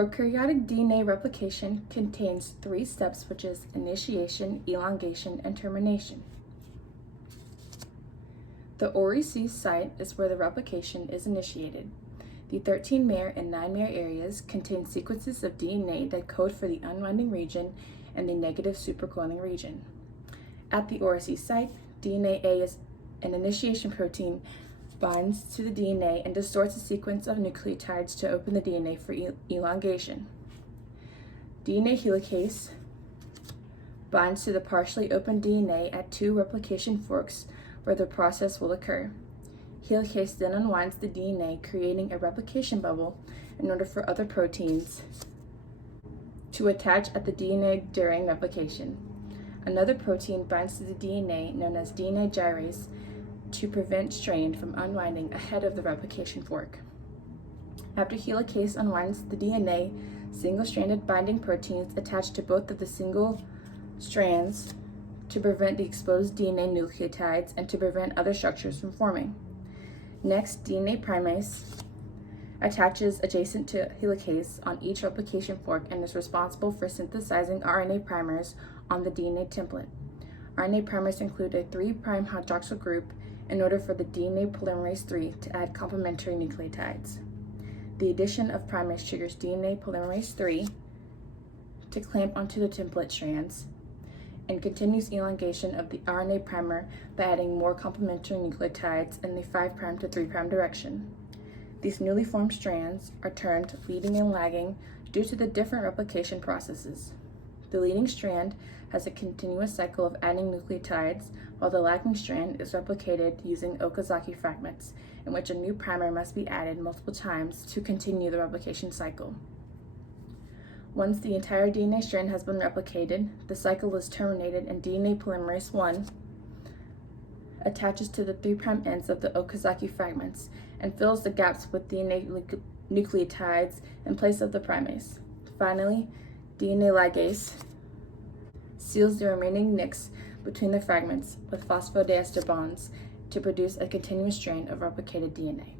Prokaryotic DNA replication contains 3 steps, which is initiation, elongation, and termination. The OREC site is where the replication is initiated. The 13-mer and 9-mer areas contain sequences of DNA that code for the unwinding region and the negative supercoiling region. At the OREC site, DNA A is an initiation protein, binds to the DNA and distorts a sequence of nucleotides to open the DNA for elongation. DNA helicase binds to the partially opened DNA at 2 replication forks where the process will occur. Helicase then unwinds the DNA, creating a replication bubble in order for other proteins to attach at the DNA during replication. Another protein binds to the DNA, known as DNA gyrase, to prevent strand from unwinding ahead of the replication fork. After helicase unwinds the DNA, single-stranded binding proteins attach to both of the single strands to prevent the exposed DNA nucleotides and to prevent other structures from forming. Next, DNA primase attaches adjacent to helicase on each replication fork and is responsible for synthesizing RNA primers on the DNA template. RNA primers include a 3' hydroxyl group in order for the DNA polymerase III to add complementary nucleotides. The addition of primase triggers DNA polymerase III to clamp onto the template strands and continues elongation of the RNA primer by adding more complementary nucleotides in the 5' to 3' direction. These newly formed strands are termed leading and lagging due to the different replication processes. The leading strand has a continuous cycle of adding nucleotides, while the lagging strand is replicated using Okazaki fragments, in which a new primer must be added multiple times to continue the replication cycle. Once the entire DNA strand has been replicated, the cycle is terminated and DNA polymerase I attaches to the 3' ends of the Okazaki fragments and fills the gaps with DNA nucleotides in place of the primase. Finally, DNA ligase seals the remaining nicks between the fragments with phosphodiester bonds to produce a continuous strand of replicated DNA.